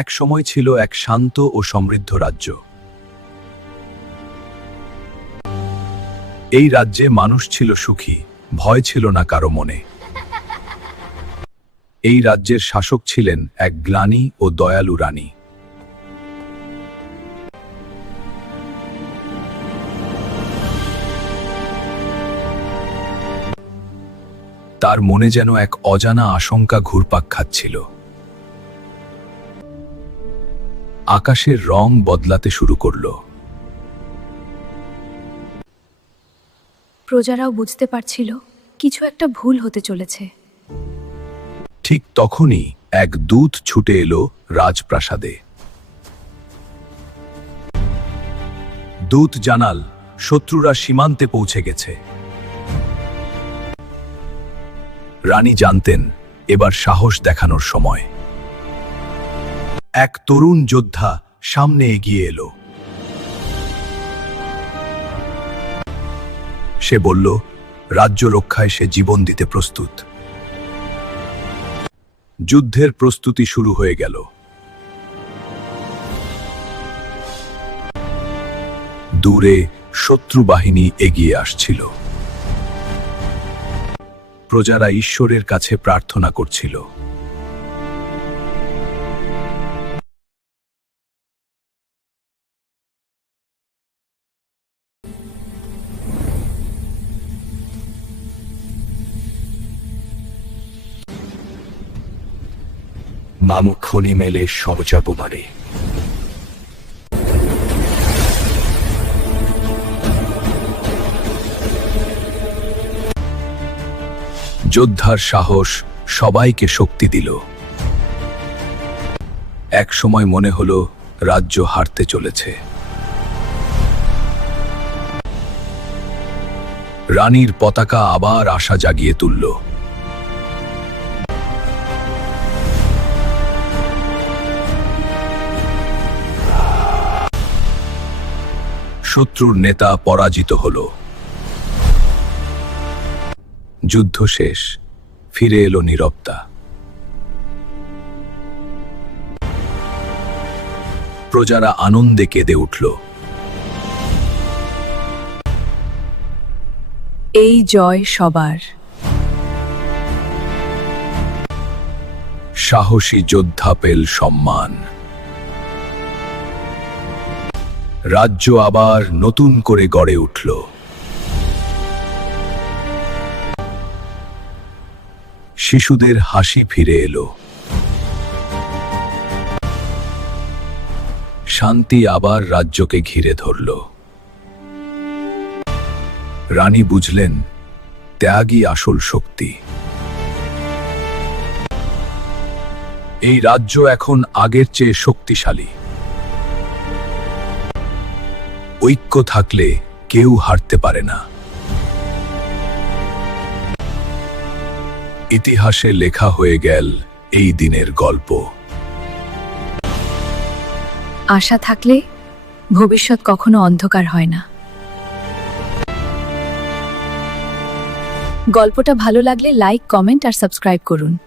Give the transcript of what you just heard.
এক সময় ছিল এক শান্ত ও সমৃদ্ধ রাজ্য। এই রাজ্যে মানুষ ছিল সুখী, ভয় ছিল না কারও মনে। এই রাজ্যের শাসক ছিলেন এক গ্লানি ও দয়ালু রানী। তার মনে যেন এক অজানা আশঙ্কা ঘুরপাক খাচ্ছিল। আকাশের রং বদলাতে শুরু করল। প্রজারাও বুঝতে পারছিল কিছু একটা ভুল হতে চলেছে। ঠিক তখনই এক দূত ছুটে এলো রাজপ্রাসাদে। দূত জানাল শত্রুরা সীমান্তে পৌঁছে গেছে। রানী জানতেন এবার সাহস দেখানোর সময়। এক তরুণ যোদ্ধা সামনে এগিয়ে এলো। সে বলল, রাজ্য রক্ষায় সে জীবন দিতে প্রস্তুত। যুদ্ধের প্রস্তুতি শুরু হয়ে গেল। দূরে শত্রু বাহিনী এগিয়ে আসছিল। প্রজারা ঈশ্বরের কাছে প্রার্থনা করছিল। মামুক্ষণি মেলে সবজাব মারে যোদ্ধার সাহস সবাইকে শক্তি দিল। এক সময় মনে হলো রাজ্য হারতে চলেছে। রানীর পতাকা আবার আশা জাগিয়ে তুলল। শত্রুর নেতা পরাজিত হল। যুদ্ধ শেষ ফিরে এলো নীরবতা। প্রজারা আনন্দে কেঁদে উঠল। এই জয় সবার। সাহসী যোদ্ধা পেল সম্মান। রাজ্য আবার নতুন করে গড়ে উঠল। শিশুদের হাসি ফিরে এলো। শান্তি আবার রাজ্যকে ঘিরে ধরল। রানী বুঝলেন, ত্যাগই আসল শক্তি। এই রাজ্য এখন আগের চেয়ে শক্তিশালী। ঐক্য থাকলে কেউ হারতে পারে না। ইতিহাসে লেখা হয়ে গেল এই দিনের গল্প। আশা থাকলে ভবিষ্যৎ কখনো অন্ধকার হয় না। গল্পটা ভালো লাগলে লাইক, কমেন্ট আর সাবস্ক্রাইব করুন।